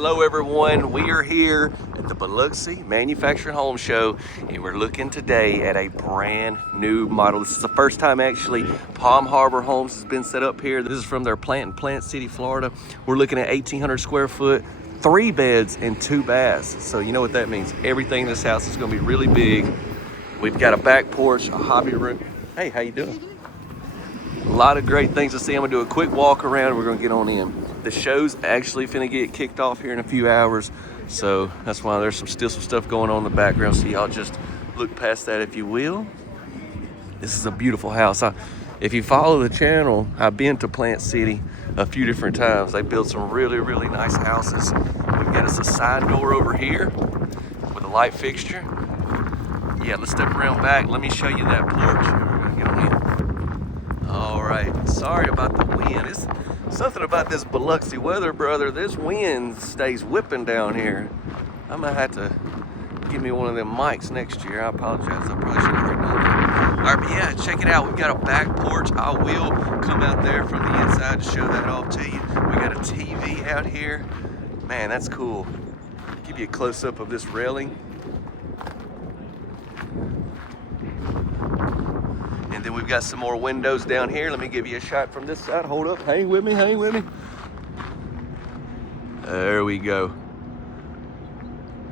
Hello everyone, we are here at the Biloxi Manufactured Home Show and we're looking today at a brand new model. This is the first time actually Palm Harbor Homes has been set up here. This is from their plant in Plant City, Florida. We're looking at 1,800 square foot, 3 beds and 2 baths. So you know what that means. Everything in this house is gonna be really big. We've got a back porch, a hobby room. Hey, how you doing? A lot of great things to see. I'm gonna do a quick walk around and we're gonna get on in. The show's actually finna get kicked off here in a few hours, so that's why there's still some stuff going on in the background, so y'all just look past that if you will. This is a beautiful house. If you follow the channel, I've been to Plant City a few different times. They built some really, really nice houses. We've got us a side door over here with a light fixture. Yeah, let's step around back. Let me show you that porch. We're gonna get on in. All right, sorry about the wind. It's something about this Biloxi weather, brother. This wind stays whipping down here. I'm gonna have to give me one of them mics next year. I apologize, I probably should have done that. All right, but yeah, check it out. We've got a back porch. I will come out there from the inside to show that off to you. We got a TV out here. Man, that's cool. Give you a close-up of this railing. And then we've got some more windows down here. Let me give you a shot from this side. Hold up, hang with me, hang with me. There we go.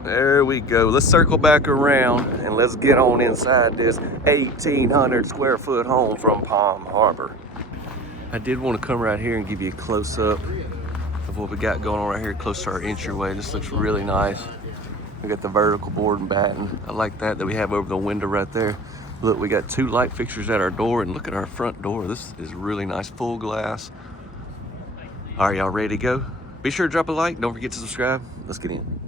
There we go. Let's circle back around and let's get on inside this 1,800 square foot home from Palm Harbor. I did want to come right here and give you a close up of what we got going on right here close to our entryway. This looks really nice. We got the vertical board and batten. I like that we have over the window right there. Look, we got 2 light fixtures at our door, and look at our front door. This is really nice, full glass. All right, y'all ready to go? Be sure to drop a like. Don't forget to subscribe. Let's get in.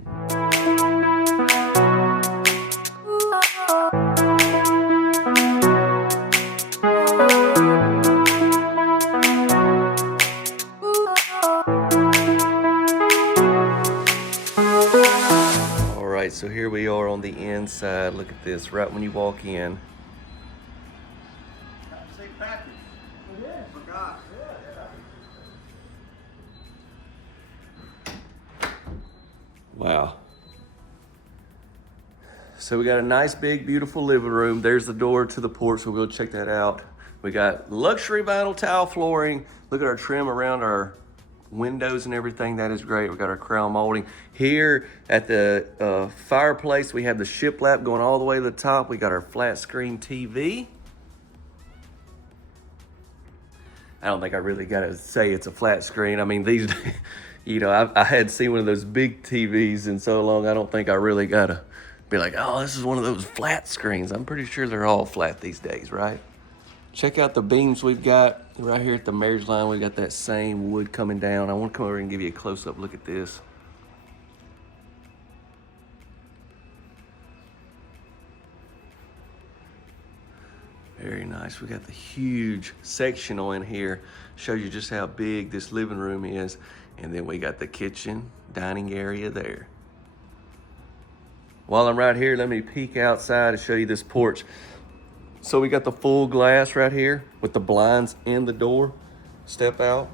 All right, so here we are on the inside. Look at this, right when you walk in. Wow. So we got a nice, big, beautiful living room. There's the door to the porch, so we'll go check that out. We got luxury vinyl tile flooring. Look at our trim around our windows and everything. That is great. We got our crown molding. Here at the fireplace, we have the shiplap going all the way to the top. We got our flat screen TV. I don't think I really got to say it's a flat screen. I mean, these days, you know, I hadn't seen one of those big TVs in so long. I don't think I really got to be like, oh, this is one of those flat screens. I'm pretty sure they're all flat these days, right? Check out the beams we've got right here at the marriage line. We got that same wood coming down. I want to come over and give you a close-up look at this. Very nice. We got the huge sectional in here. Shows you just how big this living room is. And then we got the kitchen, dining area there. While I'm right here, let me peek outside and show you this porch. So we got the full glass right here with the blinds in the door. Step out.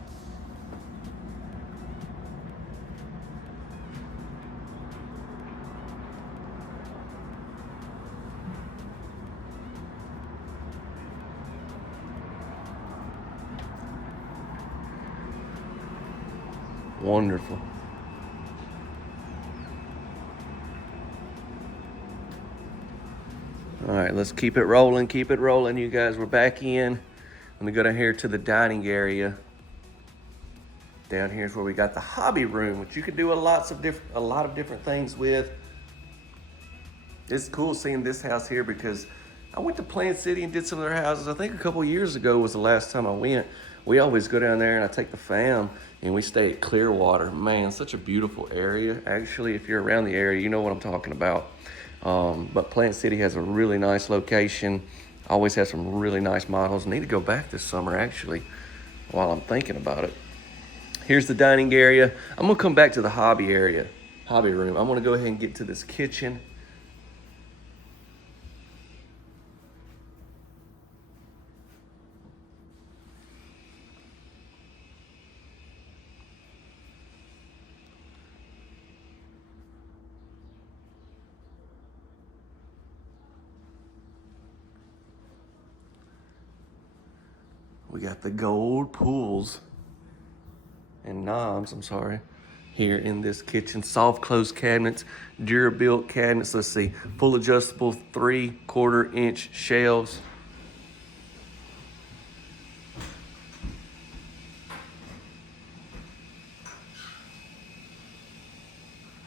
Wonderful. All right, let's keep it rolling, you guys. We're back in. Let me go down here to the dining area. Down here is where we got the hobby room, which you can do a lot of different things with. It's cool seeing this house here because I went to Plant City and did some of their houses. I think a couple years ago was the last time I went. We always go down there and I take the fam and we stay at Clearwater. Man, such a beautiful area. Actually, if you're around the area, you know what I'm talking about. But Plant City has a really nice location. Always has some really nice models. Need to go back this summer, actually, while I'm thinking about it. Here's the dining area. I'm gonna come back to the hobby room. I'm gonna go ahead and get to this kitchen. We got the gold pools and knobs, I'm sorry, here in this kitchen. Soft close cabinets, Durabuilt cabinets. Let's see, full adjustable 3/4 inch shelves.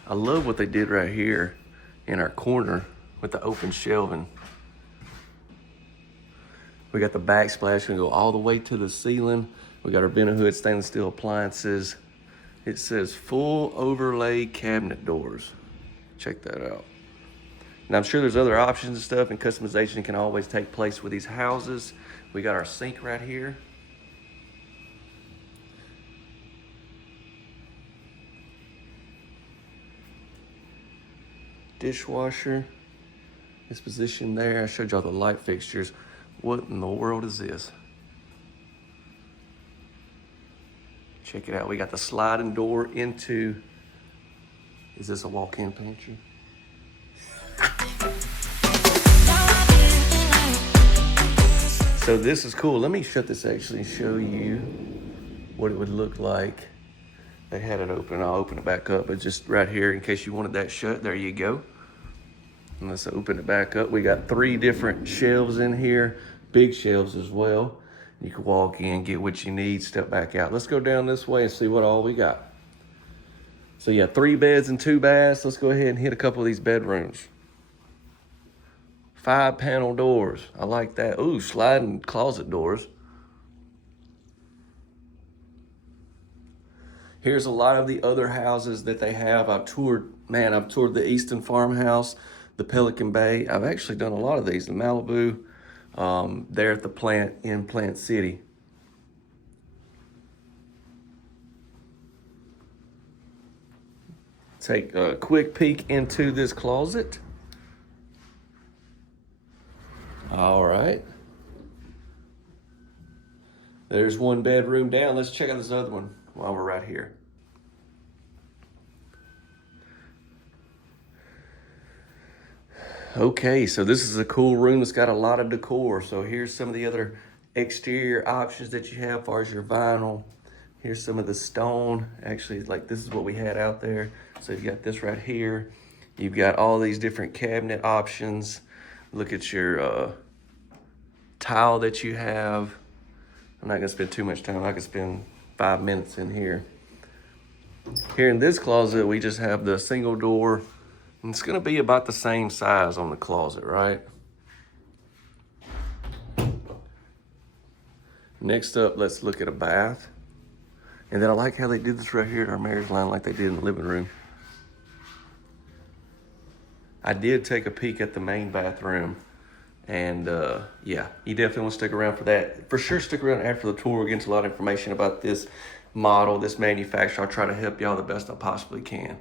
I love what they did right here in our corner with the open shelving. We got the backsplash gonna go all the way to the ceiling. We got our Hood stainless steel appliances. It says full overlay cabinet doors. Check that out. Now I'm sure there's other options and stuff, and customization can always take place with these houses. We got our sink right here. Dishwasher is positioned there. I showed y'all the light fixtures. What in the world is this? Check it out. We got the sliding door into, is this a walk-in pantry? So this is cool. Let me shut this actually and show you what it would look like. They had it open. I'll open it back up, but just right here in case you wanted that shut, there you go. And let's open it back up. We got 3 different shelves in here, big shelves as well. You can walk in, get what you need, step back out. Let's go down this way and see what all we got. So yeah, 3 beds and 2 baths. Let's go ahead and hit a couple of these bedrooms. 5 panel doors. I like that. Ooh, sliding closet doors. Here's a lot of the other houses that they have. I've toured the Easton Farmhouse, the Pelican Bay. I've actually done a lot of these, the Malibu, there at the plant in Plant City. Take a quick peek into this closet. All right. There's 1 bedroom down. Let's check out this other one while we're right here. Okay, so this is a cool room. It's got a lot of decor. So here's some of the other exterior options that you have as far as your vinyl. Here's some of the stone. Actually, like this is what we had out there. So you've got this right here. You've got all these different cabinet options. Look at your tile that you have. I'm not gonna spend too much time. I could spend 5 minutes in here. Here in this closet, we just have the single door. And it's gonna be about the same size on the closet, right? Next up, let's look at a bath. And then I like how they did this right here at our marriage line like they did in the living room. I did take a peek at the main bathroom. And yeah, you definitely want to stick around for that. For sure, stick around after the tour. We'll get into a lot of information about this model, this manufacturer. I'll try to help y'all the best I possibly can.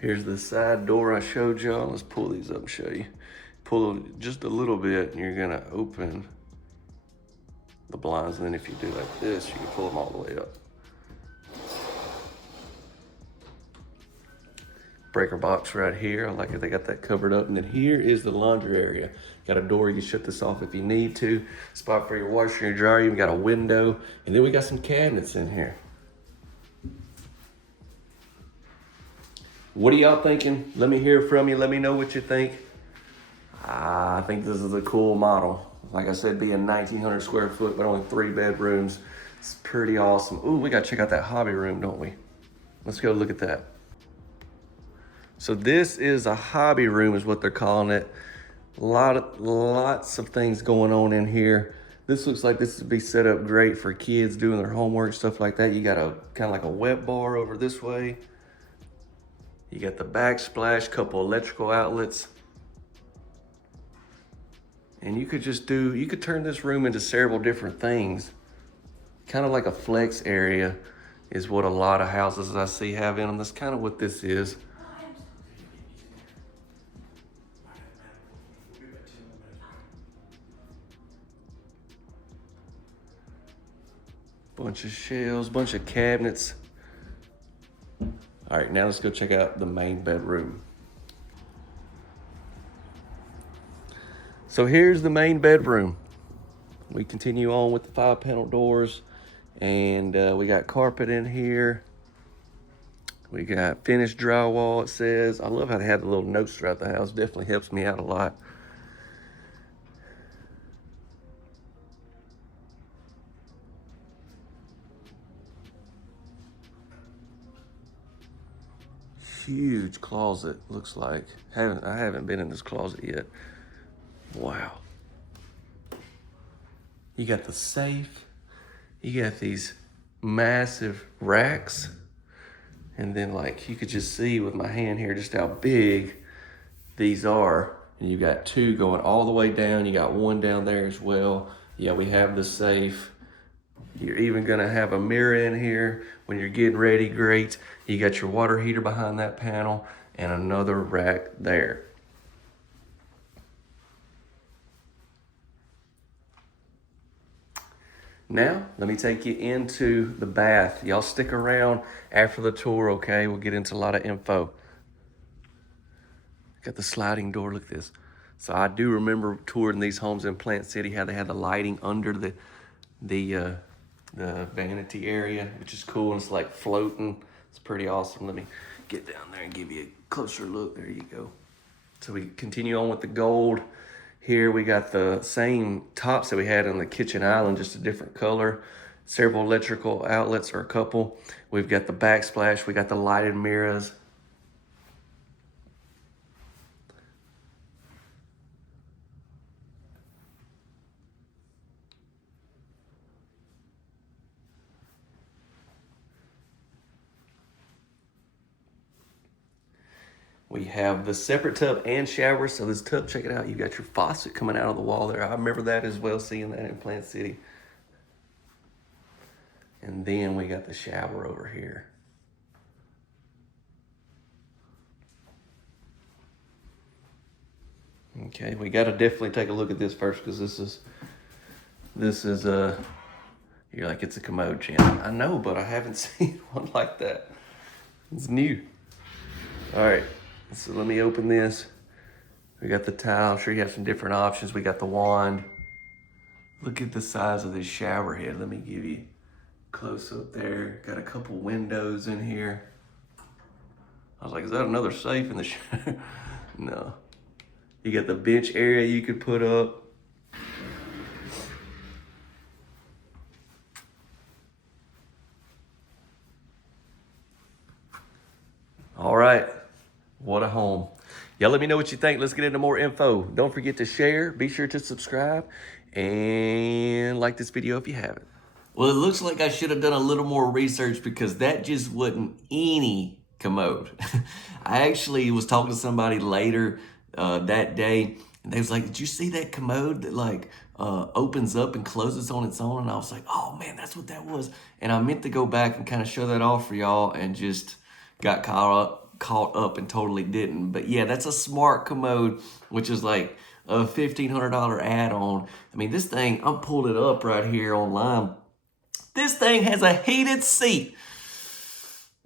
Here's the side door I showed y'all. Let's pull these up and show you. Pull just a little bit and you're gonna open the blinds. And then if you do like this, you can pull them all the way up. Breaker box right here. I like it, they got that covered up. And then here is the laundry area. Got a door, you can shut this off if you need to. Spot for your washer and your dryer. You've got a window. And then we got some cabinets in here. What are y'all thinking? Let me hear from you. Let me know what you think. I think this is a cool model. Like I said, being 1,900 square foot, but only 3 bedrooms. It's pretty awesome. Ooh, we gotta check out that hobby room, don't we? Let's go look at that. So this is a hobby room is what they're calling it. Lots of things going on in here. This looks like this would be set up great for kids doing their homework, stuff like that. You got a kind of like a wet bar over this way. You got the backsplash, couple electrical outlets. And you could turn this room into several different things. kind of like a flex area is what a lot of houses I see have in them. That's kind of what this is. Bunch of shelves, bunch of cabinets. All right, now let's go check out the main bedroom. So here's the main bedroom. We continue on with the 5-panel doors, and we got carpet in here. We got finished drywall, it says. I love how they have the little notes throughout the house. Definitely helps me out a lot. Huge closet, looks like. I haven't been in this closet yet. Wow. You got the safe. You got these massive racks. And then like you could just see with my hand here just how big these are. And you got two going all the way down. You got one down there as well. Yeah, we have the safe. You're even gonna have a mirror in here when you're getting ready, great. You got your water heater behind that panel and another rack there. Now, let me take you into the bath. Y'all stick around after the tour, okay? We'll get into a lot of info. Got the sliding door, look at this. So I do remember touring these homes in Plant City, how they had the lighting under the vanity area, which is cool, and it's like floating. It's pretty awesome. Let me get down there and give you a closer look. There you go. So we continue on with the gold. Here we got the same tops that we had on the kitchen island, just a different color. Several electrical outlets, or a couple. We've got the backsplash. We got the lighted mirrors. We have the separate tub and shower. So this tub, check it out. You got your faucet coming out of the wall there. I remember that as well, seeing that in Plant City. And then we got the shower over here. Okay, we got to definitely take a look at this first, because this is you're like, it's a commode, Chan. I know, but I haven't seen one like that. It's new. All right. So let me open this. We got the tile. I'm sure you have some different options. We got the wand. Look at the size of this shower head. Let me give you a close up there. Got a couple windows in here. I was like, is that another safe in the shower? No. You got the bench area you could put up. All right. What a home. Y'all let me know what you think. Let's get into more info. Don't forget to share. Be sure to subscribe and like this video if you haven't. Well, it looks like I should have done a little more research, because that just wasn't any commode. I actually was talking to somebody later that day, and they was like, did you see that commode that like opens up and closes on its own? And I was like, oh man, that's what that was. And I meant to go back and kind of show that off for y'all, and just got caught up and totally didn't. But yeah, that's a smart commode, which is like a $1,500 add-on. I mean, this thing, I'm pulling it up right here online. This thing has a heated seat.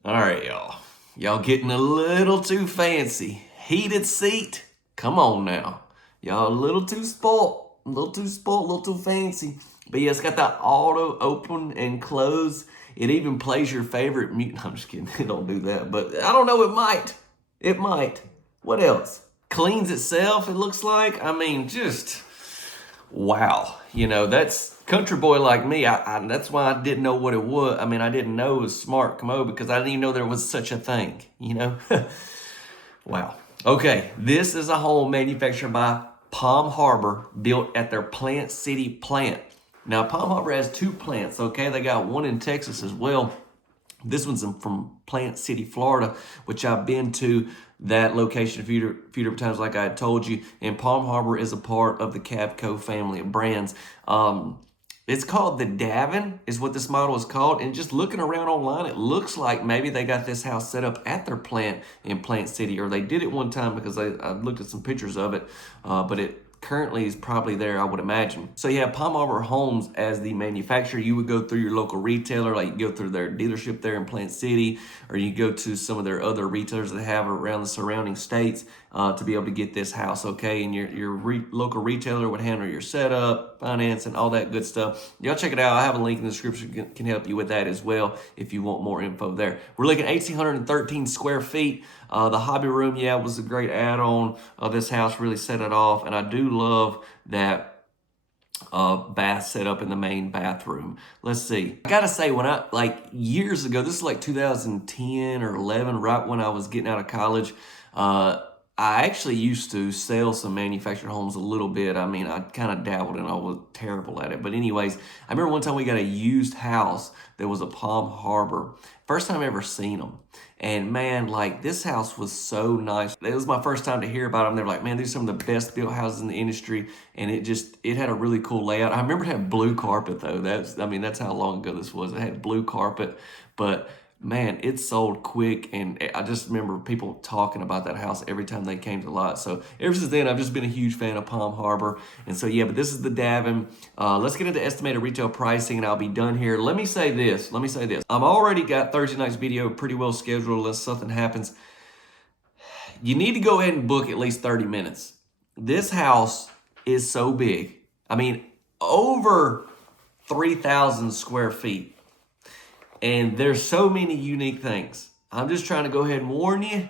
All right, y'all. Y'all getting a little too fancy. Heated seat? Come on now. Y'all a little too spoiled. A little too spoiled, a little too fancy. But yeah, it's got that auto open and close. It even plays your favorite mute. No, I'm just kidding. It don't do that. But I don't know. It might. It might. What else? Cleans itself, it looks like. I mean, just wow. You know, that's country boy like me. That's why I didn't know what it was. I mean, I didn't know it was smart commode, because I didn't even know there was such a thing. You know? Wow. Okay. This is a home manufactured by Palm Harbor, built at their Plant City plant. Now, Palm Harbor has 2 plants, okay? They got one in Texas as well. This one's from Plant City, Florida, which I've been to that location a few different times, like I had told you. And Palm Harbor is a part of the Cavco family of brands. It's called the Davin, is what this model is called. And just looking around online, it looks like maybe they got this house set up at their plant in Plant City, or they did it one time because I looked at some pictures of it, but it currently is probably there, I would imagine. So you have Palm Harbor Homes as the manufacturer. You would go through your local retailer, like you go through their dealership there in Plant City, or you go to some of their other retailers that have around the surrounding states to be able to get this house, okay? And your local retailer would handle your setup, finance, and all that good stuff. Y'all check it out. I have a link in the description can help you with that as well if you want more info there. We're looking at 1,813 square feet. The hobby room, yeah, was a great add-on. This house really set it off, and I do love that bath set up in the main bathroom. Let's see. I gotta say, when years ago, this is like 2010 or 11, right when I was getting out of college, I actually used to sell some manufactured homes a little bit. I mean, I kind of dabbled and I was terrible at it. But anyways, I remember one time we got a used house that was a Palm Harbor. First time I ever seen them. And man, like, this house was so nice. It was my first time to hear about them. They're like, man, these are some of the best built houses in the industry. And it had a really cool layout. I remember it had blue carpet though. That's how long ago this was. It had blue carpet, but man, it sold quick, and I just remember people talking about that house every time they came to the lot. So ever since then, I've just been a huge fan of Palm Harbor. And so, yeah, but this is the Davin. Let's get into estimated retail pricing, and I'll be done here. Let me say this. I've already got Thursday night's video pretty well scheduled unless something happens. You need to go ahead and book at least 30 minutes. This house is so big. I mean, over 3,000 square feet. And there's so many unique things. I'm just trying to go ahead and warn you.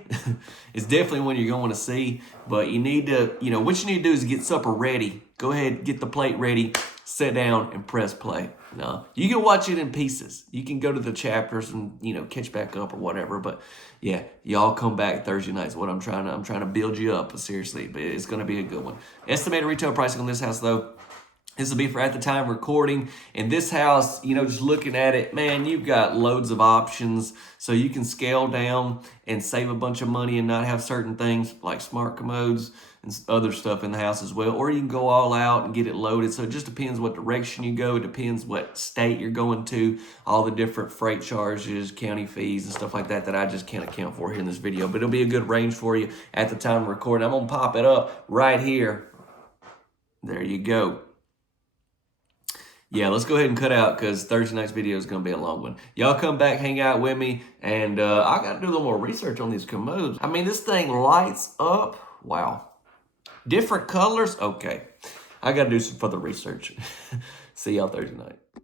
It's definitely one you're going to see, but you need to, what you need to do is get supper ready. Go ahead, get the plate ready, sit down, and press play. No, you can watch it in pieces. You can go to the chapters and, catch back up or whatever. But yeah, y'all come back Thursday nights. What I'm trying to build you up, seriously. But it's going to be a good one. Estimated retail pricing on this house, though. This will be for at the time recording. And this house, just looking at it, man, you've got loads of options. So you can scale down and save a bunch of money and not have certain things like smart commodes and other stuff in the house as well. Or you can go all out and get it loaded. So it just depends what direction you go. It depends what state you're going to. All the different freight charges, county fees, and stuff like that I just can't account for here in this video. But it'll be a good range for you at the time of recording. I'm going to pop it up right here. There you go. Yeah, let's go ahead and cut out because Thursday night's video is going to be a long one. Y'all come back, hang out with me, and I got to do a little more research on these commodes. I mean, this thing lights up. Wow. Different colors? Okay. I got to do some further research. See y'all Thursday night.